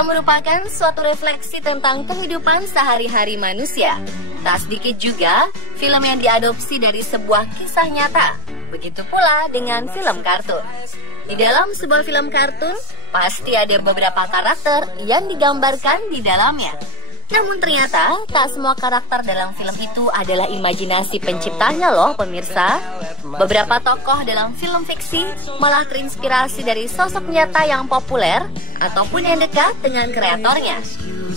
Film merupakan suatu refleksi tentang kehidupan sehari-hari manusia. Tak sedikit juga film yang diadopsi dari sebuah kisah nyata. Begitu pula dengan film kartun. Di dalam sebuah film kartun, pasti ada beberapa karakter yang digambarkan di dalamnya. Namun ternyata tak semua karakter dalam film itu adalah imajinasi penciptanya loh pemirsa. Beberapa tokoh dalam film fiksi malah terinspirasi dari sosok nyata yang populer ataupun yang dekat dengan kreatornya.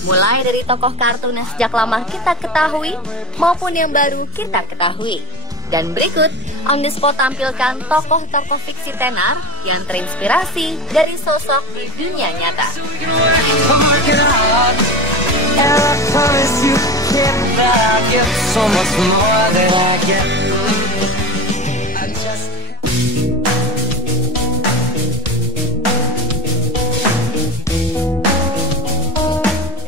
Mulai dari tokoh kartun yang sejak lama kita ketahui maupun yang baru kita ketahui. Dan berikut On The Spot tampilkan tokoh-tokoh fiksi tenar yang terinspirasi dari sosok di dunia nyata.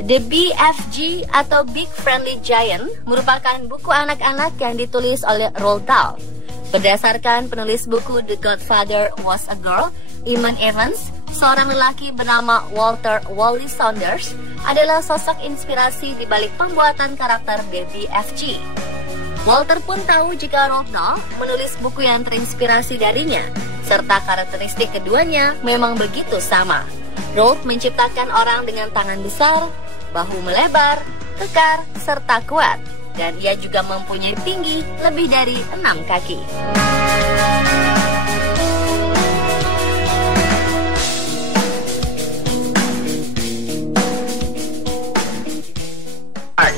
The BFG atau Big Friendly Giant merupakan buku anak-anak yang ditulis oleh Roald Dahl. Berdasarkan penulis buku The Godfather Was a Girl, Eamon Evans, seorang lelaki bernama Walter Wally Saunders adalah sosok inspirasi di balik pembuatan karakter The BFG. Walter pun tahu jika Roald Dahl menulis buku yang terinspirasi darinya, serta karakteristik keduanya memang begitu sama. Roald menciptakan orang dengan tangan besar, bahu melebar, kekar, serta kuat. Dan ia juga mempunyai tinggi lebih dari 6 kaki.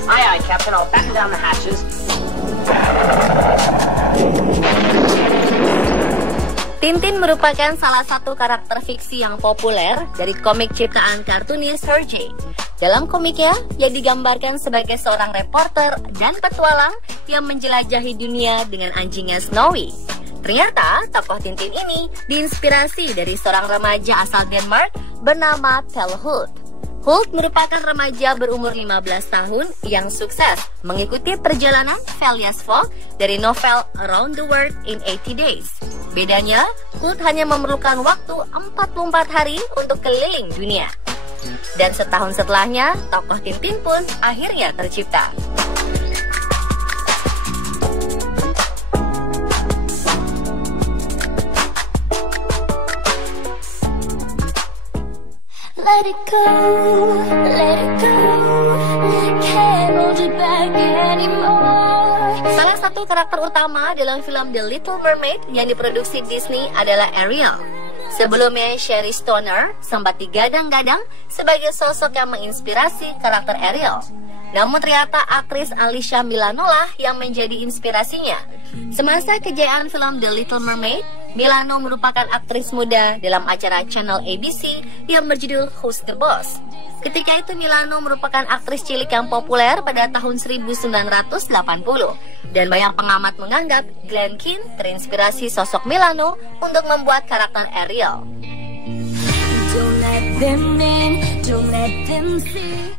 Aye, Captain. I'll batten down the hatches. Tintin merupakan salah satu karakter fiksi yang populer dari komik ciptaan kartunis Hergé. Dalam komiknya, ia digambarkan sebagai seorang reporter dan petualang yang menjelajahi dunia dengan anjingnya Snowy. Ternyata, tokoh Tintin ini diinspirasi dari seorang remaja asal Denmark bernama Pelle Huth. Huth merupakan remaja berumur 15 tahun yang sukses mengikuti perjalanan Phileas Fogg dari novel Around the World in 80 Days. Bedanya, Huth hanya memerlukan waktu 44 hari untuk keliling dunia. Dan setahun setelahnya, tokoh Tintin pun akhirnya tercipta. Let it go, can't hold it back anymore. Salah satu karakter utama dalam film The Little Mermaid yang diproduksi Disney adalah Ariel. Sebelumnya, Sherry Stoner sempat digadang-gadang sebagai sosok yang menginspirasi karakter Ariel. Namun ternyata aktris Alyssa Milano lah yang menjadi inspirasinya. Semasa kejayaan film The Little Mermaid, Milano merupakan aktris muda dalam acara channel ABC yang berjudul Who's the Boss. Ketika itu Milano merupakan aktris cilik yang populer pada tahun 1980. Dan banyak pengamat menganggap Glenn Keane terinspirasi sosok Milano untuk membuat karakter Ariel. Don't let them in, don't let them see.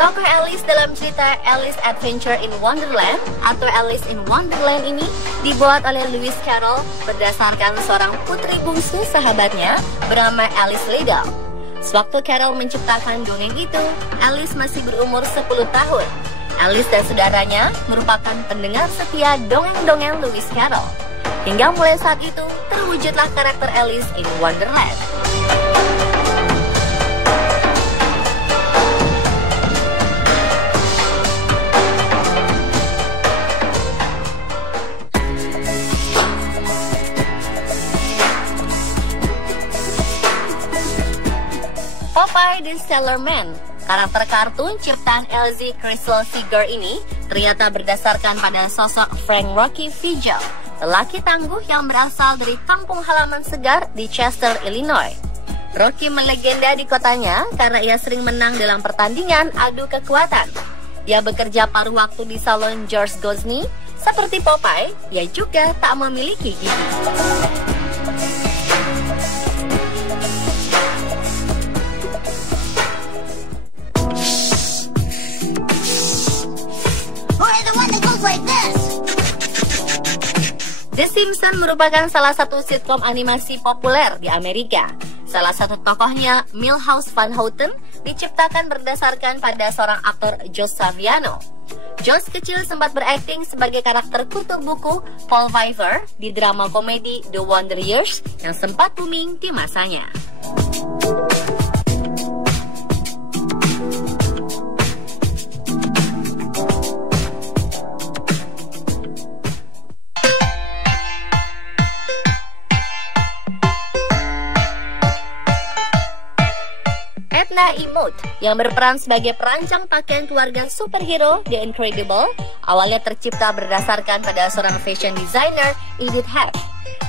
Tokoh Alice dalam cerita Alice Adventure in Wonderland atau Alice in Wonderland ini dibuat oleh Lewis Carroll berdasarkan seorang putri bungsu sahabatnya bernama Alice Liddell. Sewaktu Carroll menciptakan dongeng itu, Alice masih berumur 10 tahun. Alice dan saudaranya merupakan pendengar setia dongeng-dongeng Lewis Carroll. Hingga mulai saat itu, terwujudlah karakter Alice in Wonderland. Popeye the Sailor Man. Karakter kartun ciptaan Elzie Crystal Seeger ini ternyata berdasarkan pada sosok Frank Rocky Vigil, lelaki tangguh yang berasal dari kampung halaman segar di Chester, Illinois. Rocky melegenda di kotanya karena ia sering menang dalam pertandingan adu kekuatan. Ia bekerja paruh waktu di salon George Gosney. Seperti Popeye, ia juga tak memiliki gigi. The Simpsons merupakan salah satu sitkom animasi populer di Amerika. Salah satu tokohnya, Milhouse Van Houten, diciptakan berdasarkan pada seorang aktor Joe Saviano. Jones kecil sempat berakting sebagai karakter kutu buku Paul Viver di drama komedi The Wonder Years yang sempat booming di masanya. Edna Imut yang berperan sebagai perancang pakaian keluarga superhero The Incredible awalnya tercipta berdasarkan pada seorang fashion designer, Edith Head.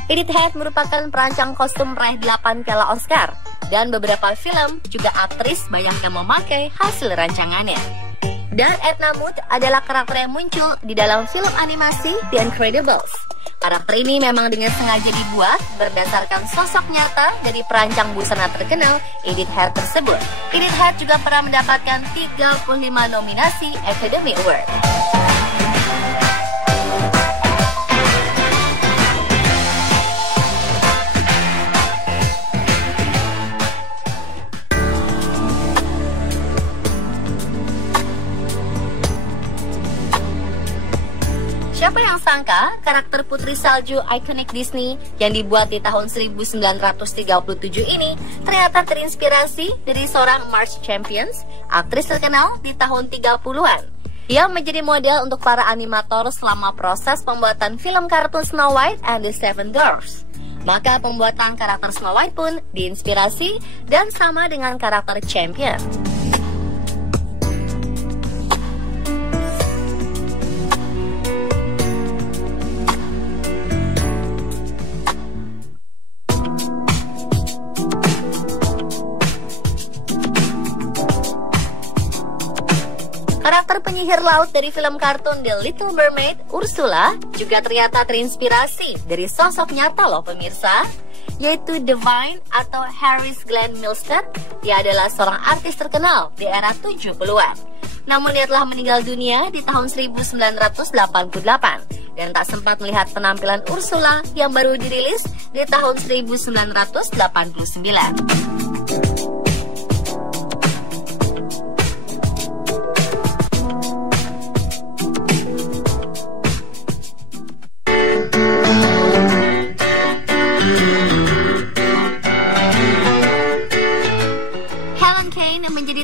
Edith Head merupakan perancang kostum peraih 8 piala Oscar dan beberapa film juga aktris banyak yang memakai hasil rancangannya. Dan Edna Imut adalah karakter yang muncul di dalam film animasi The Incredibles. Karakter ini memang dengan sengaja dibuat berdasarkan sosok nyata dari perancang busana terkenal Edith Head tersebut. Edith Head juga pernah mendapatkan 35 nominasi Academy Award. Siapa yang sangka karakter Putri Salju ikonik Disney yang dibuat di tahun 1937 ini ternyata terinspirasi dari seorang Marge Champions, aktris terkenal di tahun 30-an. Ia menjadi model untuk para animator selama proses pembuatan film kartun Snow White and the Seven Dwarfs. Maka pembuatan karakter Snow White pun diinspirasi dan sama dengan karakter Champion. Karakter penyihir laut dari film kartun The Little Mermaid, Ursula, juga ternyata terinspirasi dari sosok nyata loh pemirsa, yaitu Divine atau Harris Glenn Milstead. Dia adalah seorang artis terkenal di era 70-an. Namun dia telah meninggal dunia di tahun 1988 dan tak sempat melihat penampilan Ursula yang baru dirilis di tahun 1989.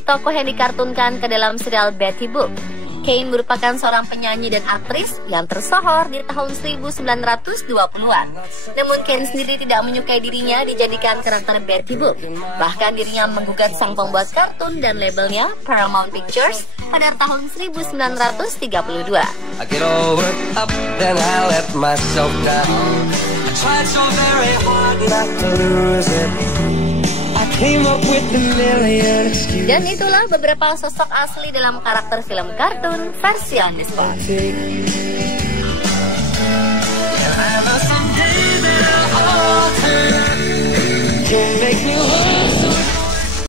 Tokoh yang dikartunkan ke dalam serial Betty Boop. Kane merupakan seorang penyanyi dan aktris yang tersohor di tahun 1920-an. Namun Kane sendiri tidak menyukai dirinya dijadikan karakter Betty Boop. Bahkan dirinya menggugat sang pembuat kartun dan labelnya Paramount Pictures pada tahun 1932. Dan itulah beberapa sosok asli dalam karakter film kartun versi on the spot. Can make me